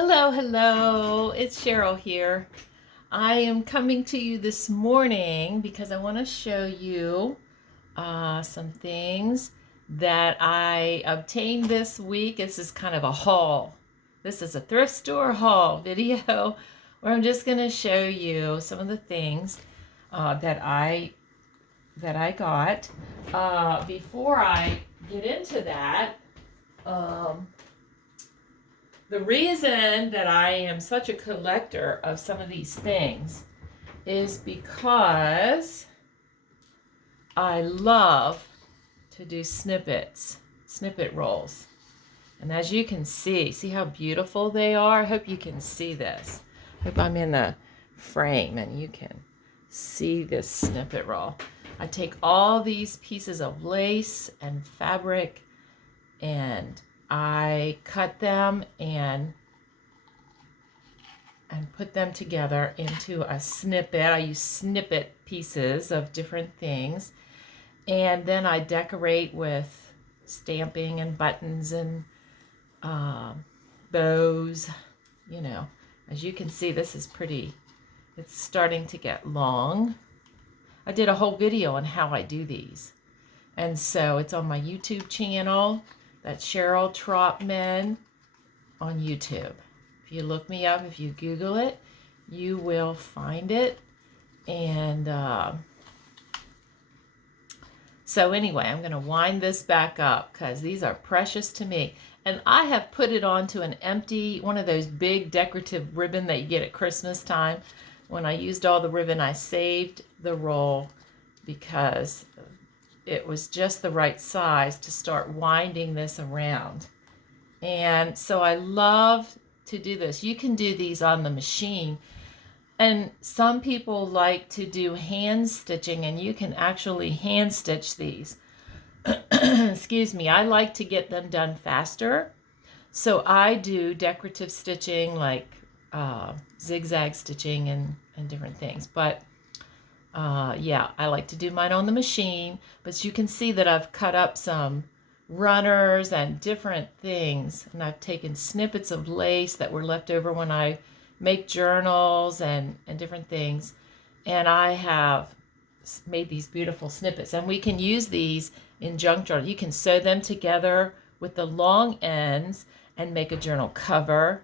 Hello, hello. It's Cheryl here. I am coming to you this morning because I want to show you some things that I obtained this week. This is kind of a haul. This is a thrift store haul video where I'm just going to show you some of the things that I got. Before I get into that, the reason that I am such a collector of some of these things is because I love to do snippet rolls. And as you can see how beautiful they are? I hope you can see this. I hope I'm in the frame and you can see this snippet roll. I take all these pieces of lace and fabric and I cut them and put them together into a snippet. I use snippet pieces of different things. And then I decorate with stamping and buttons and bows. You know, as you can see, this is pretty. It's starting to get long. I did a whole video on how I do these. And so it's on my YouTube channel. That's Cheryl Trotman on YouTube. If you look me up, if you Google it, you will find it. And so anyway, I'm going to wind this back up because these are precious to me. And I have put it onto an empty, one of those big decorative ribbon that you get at Christmas time. When I used all the ribbon, I saved the roll because it was just the right size to start winding this around. And so I love to do this. You can do these on the machine. And some people like to do hand stitching, and you can actually hand stitch these. Excuse me. I like to get them done faster. So I do decorative stitching like zigzag stitching and different things. But yeah, I like to do mine on the machine, but you can see that I've cut up some runners and different things, and I've taken snippets of lace that were left over when I make journals and different things, and I have made these beautiful snippets, and we can use these in junk journal. You can sew them together with the long ends and make a journal cover.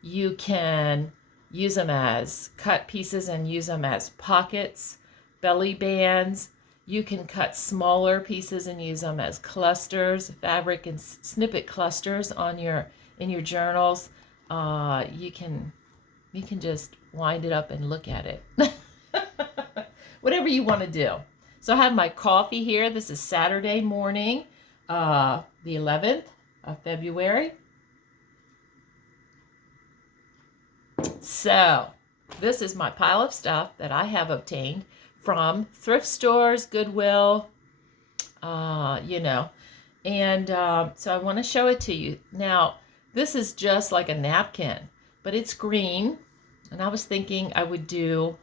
You can use them as cut pieces and use them as pockets, belly bands. You can cut smaller pieces and use them as clusters, fabric and snippet clusters on in your journals. You can just wind it up and look at it. Whatever you want to do. So I have my coffee here. This is Saturday morning, the 11th of February. So this is my pile of stuff that I have obtained from thrift stores, Goodwill, you know. And so I want to show it to you. Now, this is just like a napkin, but it's green. And I was thinking I would do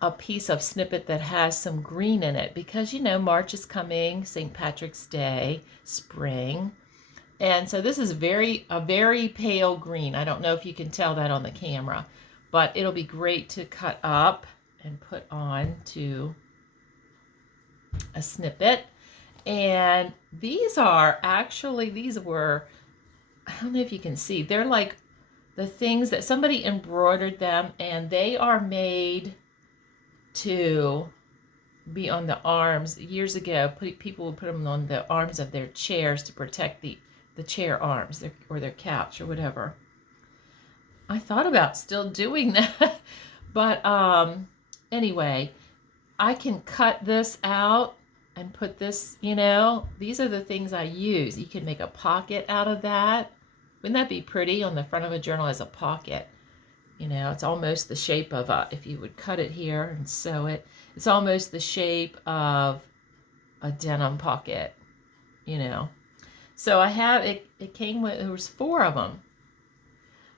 a piece of snippet that has some green in it because, you know, March is coming, St. Patrick's Day, spring. And so this is a very pale green. I don't know if you can tell that on the camera, but it'll be great to cut up and put on to a snippet. And these were, I don't know if you can see, they're like the things that somebody embroidered them, and they are made to be on the arms. Years ago, people would put them on the arms of their chairs to protect the chair arms or their couch or whatever. I thought about still doing that, but anyway, I can cut this out and put this, you know, these are the things I use. You can make a pocket out of that. Wouldn't that be pretty on the front of a journal as a pocket? You know, it's almost the shape of if you would cut it here and sew it, it's almost the shape of a denim pocket, you know. So I have, it came with, there was 4 of them.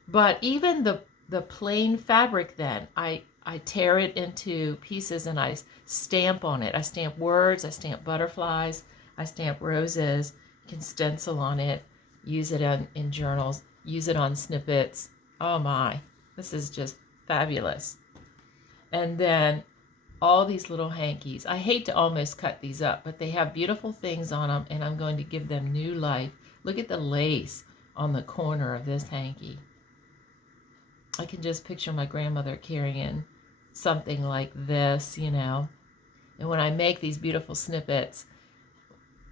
But even the plain fabric then, I tear it into pieces and I stamp on it. I stamp words, I stamp butterflies, I stamp roses, you can stencil on it, use it in journals. use it on snippets. Oh my, this is just fabulous. And then all these little hankies. I hate to almost cut these up, but they have beautiful things on them, and I'm going to give them new life. Look at the lace on the corner of this hanky. I can just picture my grandmother carrying something like this, you know. And when I make these beautiful snippets,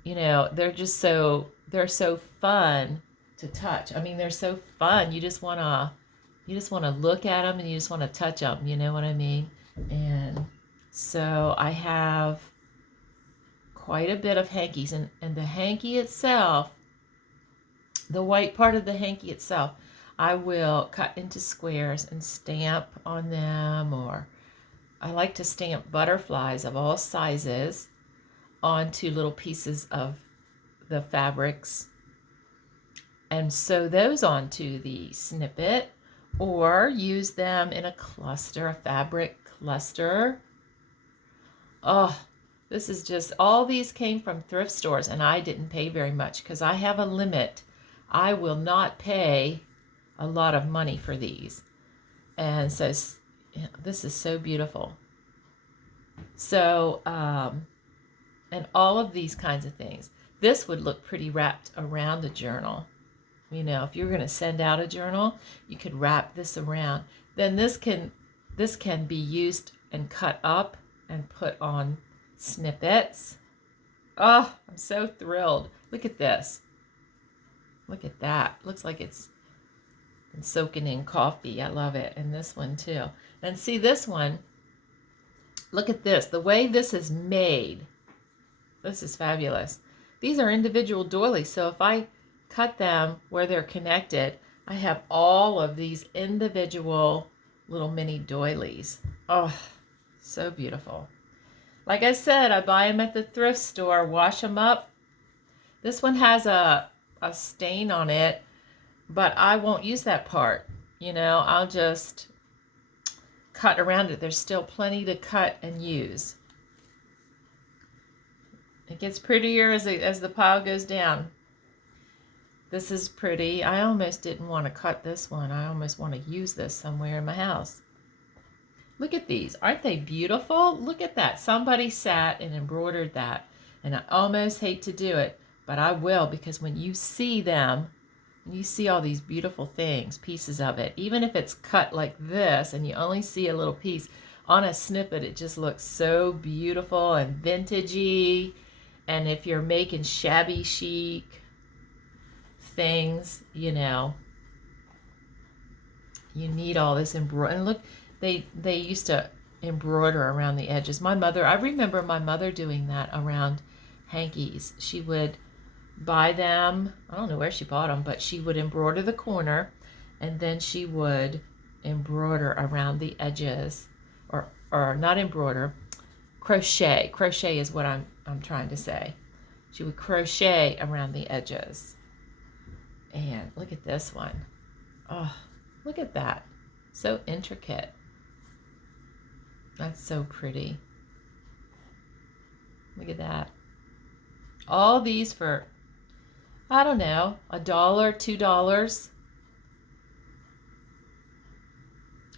you know, they're so fun to touch. I mean, they're so fun. You just want to look at them and you just want to touch them, you know what I mean? And so I have quite a bit of hankies, and the hanky itself, the white part of the hanky itself, I will cut into squares and stamp on them, or I like to stamp butterflies of all sizes onto little pieces of the fabrics and sew those onto the snippet, or use them in a cluster, a fabric cluster. Oh, this is just, all these came from thrift stores, and I didn't pay very much because I have a limit. I will not pay a lot of money for these. And so this is so beautiful. So, and all of these kinds of things. This would look pretty wrapped around a journal. You know, if you're going to send out a journal, you could wrap this around. Then this can be used and cut up and put on snippets. Oh, I'm so thrilled. Look at this. Look at that. Looks like it's been soaking in coffee. I love it. And this one too. And see this one. Look at this. The way this is made. This is fabulous. These are individual doilies. So if I cut them where they're connected, I have all of these individual little mini doilies. Oh, so beautiful. Like I said, I buy them at the thrift store, wash them up. This one has a stain on it, but I won't use that part. You know, I'll just cut around it. There's still plenty to cut and use. It gets prettier as the pile goes down. This is pretty. I almost didn't want to cut this one. I almost want to use this somewhere in my house. Look at these. Aren't they beautiful? Look at that. Somebody sat and embroidered that. And I almost hate to do it, but I will, because when you see them, you see all these beautiful things, pieces of it, even if it's cut like this and you only see a little piece on a snippet, it just looks so beautiful and vintagey. And if you're making shabby chic things, you know, you need all this embroidery. And look, they used to embroider around the edges. I remember my mother doing that around hankies. She would buy them, I don't know where she bought them, but she would embroider the corner, and then she would embroider around the edges, or not embroider, crochet. Crochet is what I'm trying to say. She would crochet around the edges. And look at this one. Oh, look at that. So intricate. That's so pretty. Look at that. All these for, I don't know, $1, $2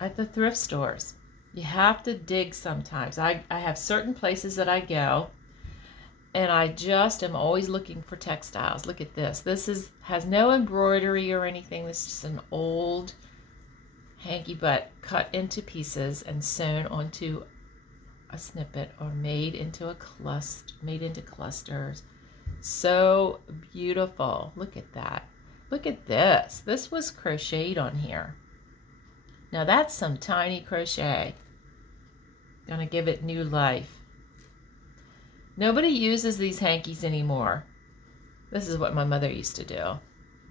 at the thrift stores. You have to dig sometimes. I have certain places that I go, and I just am always looking for textiles. Look at this. This has no embroidery or anything. This is just an old hanky, but cut into pieces and sewn onto a snippet, or made into clusters. So beautiful. Look at that. Look at this. This was crocheted on here. Now that's some tiny crochet. Gonna give it new life. Nobody uses these hankies anymore. This is what my mother used to do.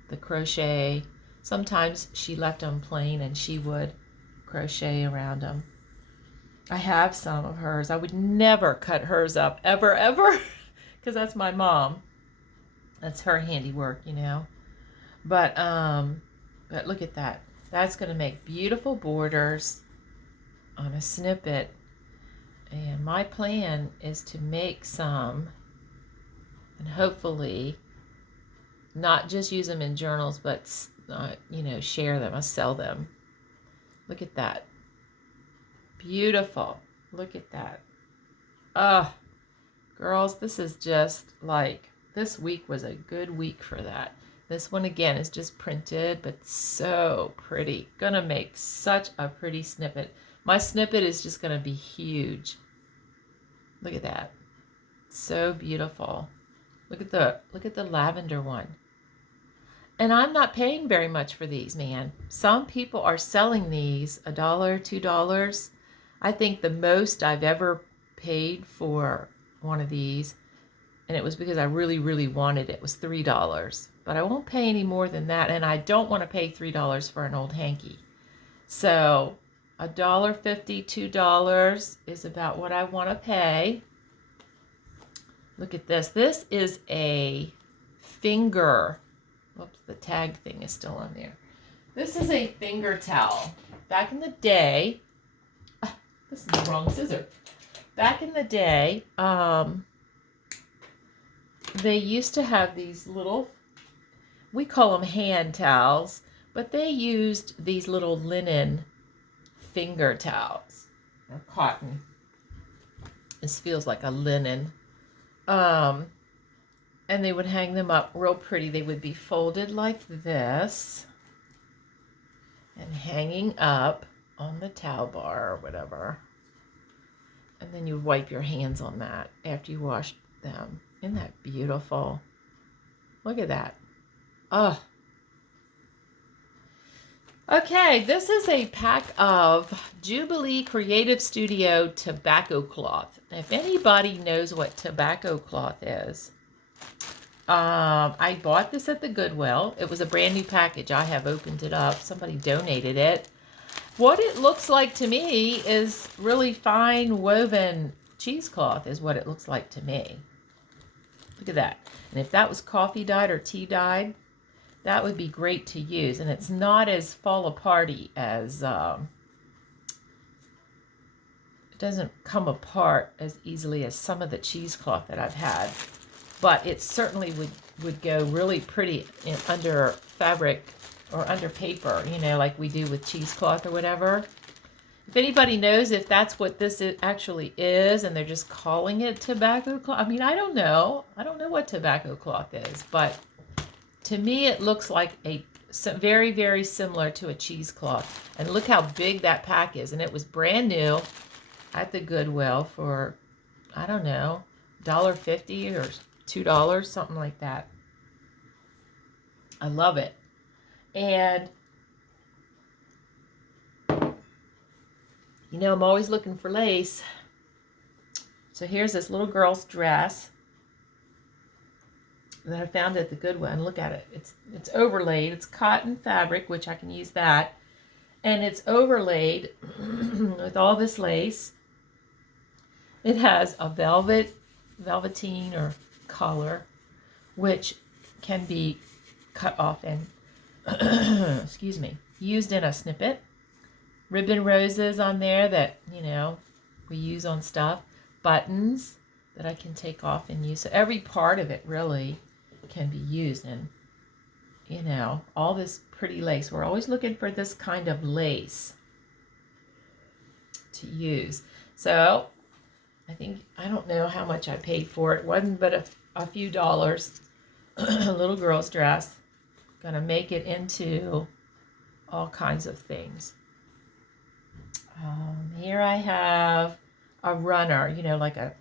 The crochet. Sometimes she left them plain and she would crochet around them. I have some of hers. I would never cut hers up, ever, ever, because that's my mom. That's her handiwork, you know. But look at that. That's going to make beautiful borders on a snippet. And my plan is to make some, and hopefully not just use them in journals, but share them. I sell them. Look at that. Beautiful. Look at that. Girls, this is just like, this week was a good week for that. This one again is just printed, but so pretty. Gonna make such a pretty snippet. My snippet is just gonna be huge. Look at that. So beautiful. Look at the lavender one. And I'm not paying very much for these, man. Some people are selling these $1, $2. I think the most I've ever paid for one of these, and it was because I really, really wanted it, was $3. But I won't pay any more than that, and I don't want to pay $3 for an old hanky. So $1.50, $2 is about what I want to pay. Look at this. This is a finger. Whoops, the tag thing is still on there. This is a finger towel. Back in the day, this is the wrong scissor. Back in the day, they used to have these little, we call them hand towels, but they used these little linen finger towels, or cotton. This feels like a linen. And they would hang them up real pretty. They would be folded like this and hanging up on the towel bar or whatever. And then you wipe your hands on that after you wash them. Isn't that beautiful? Look at that. Oh. Okay, this is a pack of Jubilee Creative Studio tobacco cloth. If anybody knows what tobacco cloth is, I bought this at the Goodwill. It was a brand new package. I have opened it up. Somebody donated it. What it looks like to me is really fine woven cheesecloth is what it looks like to me. Look at that. And if that was coffee dyed or tea dyed, that would be great to use. And it's not as fall aparty as, it doesn't come apart as easily as some of the cheesecloth that I've had. But it certainly would go really pretty under fabric or under paper, like we do with cheesecloth or whatever. If anybody knows if that's what this actually is and they're just calling it tobacco cloth, I mean, I don't know. I don't know what tobacco cloth is, but to me it looks like very, very similar to a cheesecloth. And look how big that pack is. And it was brand new at the Goodwill for, I don't know, $1.50 or $2, something like that. I love it. And I'm always looking for lace. So here's this little girl's dress that I found at the Goodwill. And look at it. It's overlaid. It's cotton fabric, which I can use that. And it's overlaid with all this lace. It has a velveteen or collar, which can be cut off and excuse me, used in a snippet. Ribbon roses on there that we use on stuff. Buttons that I can take off and use. So every part of it really can be used. And all this pretty lace. We're always looking for this kind of lace to use. So I don't know how much I paid for it. It wasn't but a few dollars. A little girl's dress. Gonna make it into all kinds of things. Here I have a runner, like a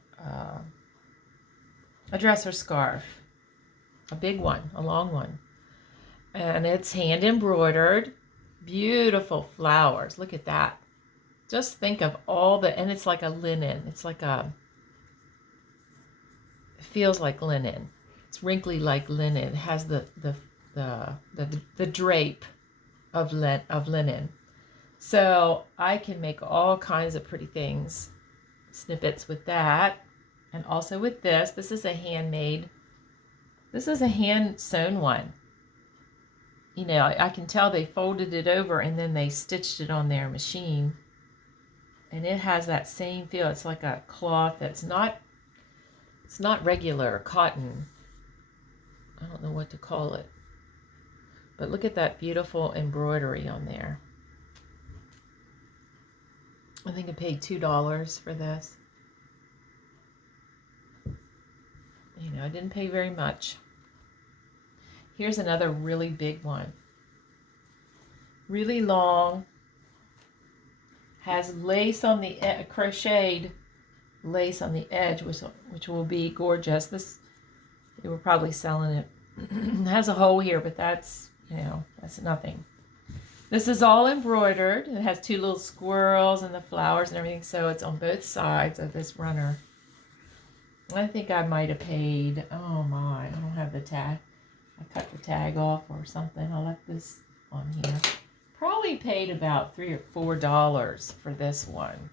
dresser scarf, a big one, a long one, and it's hand embroidered, beautiful flowers. Look at that. Just think of and it's like a linen. It's like it feels like linen. It's wrinkly like linen. It has the drape of linen. So I can make all kinds of pretty things, snippets with that, and also with this. This is a handmade. This is a hand sewn one. I can tell they folded it over and then they stitched it on their machine. And it has that same feel. It's like a cloth that's it's not regular cotton. I don't know what to call it. But look at that beautiful embroidery on there. I think I paid $2 for this. You know, I didn't pay very much. Here's another really big one. Really long. Has lace on the crocheted lace on the edge, which will be gorgeous. This, they were probably selling it. It has a hole here, but that's, you know, that's nothing. This is all embroidered. It has two little squirrels and the flowers and everything, so it's on both sides of this runner. I think I might have paid, oh my, I don't have the tag. I cut the tag off or something. I left this on here. Probably paid about $3 or $4 for this one.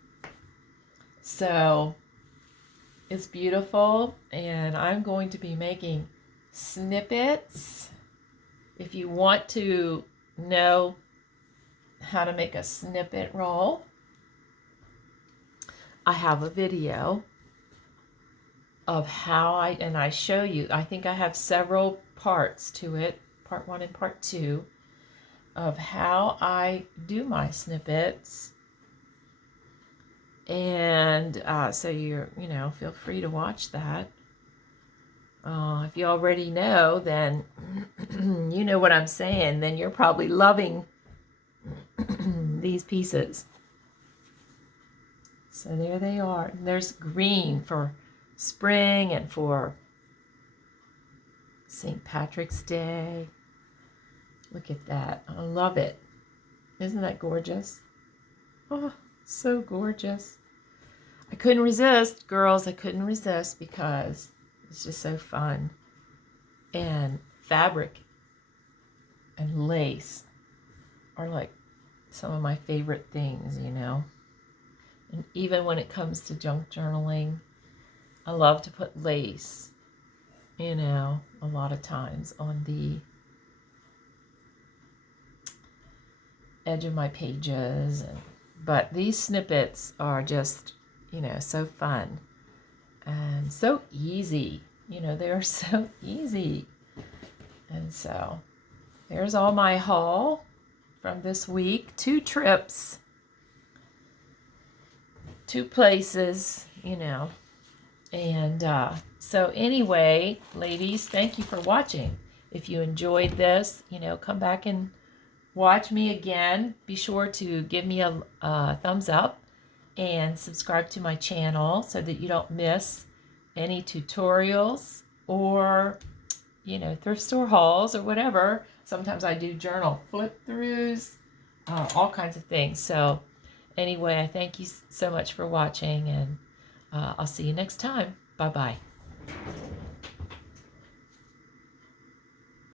So it's beautiful, and I'm going to be making snippets. If you want to know how to make a snippet roll, I have a video of how I show you. I think I have several parts to it, part 1 and part 2, of how I do my snippets. And so you know, feel free to watch that. If you already know, then you know what I'm saying. Then you're probably loving these pieces. So there they are. And there's green for spring and for St. Patrick's Day. Look at that. I love it. Isn't that gorgeous? Oh, so gorgeous. I couldn't resist, girls. I couldn't resist because it's just so fun. And fabric and lace are like some of my favorite things, you know. And even when it comes to junk journaling, I love to put lace, you know, a lot of times on the edge of my pages. But these snippets are just, you know, so fun and so easy. You know, they are so easy. And so there's all my haul from this week. 2 trips, 2 places, you know. And so anyway, ladies, thank you for watching. If you enjoyed this, you know, come back and watch me again. Be sure to give me a thumbs up and subscribe to my channel so that you don't miss any tutorials or, you know, thrift store hauls or whatever. Sometimes I do journal flip throughs, all kinds of things. So anyway, I thank you so much for watching, and I'll see you next time. Bye-bye.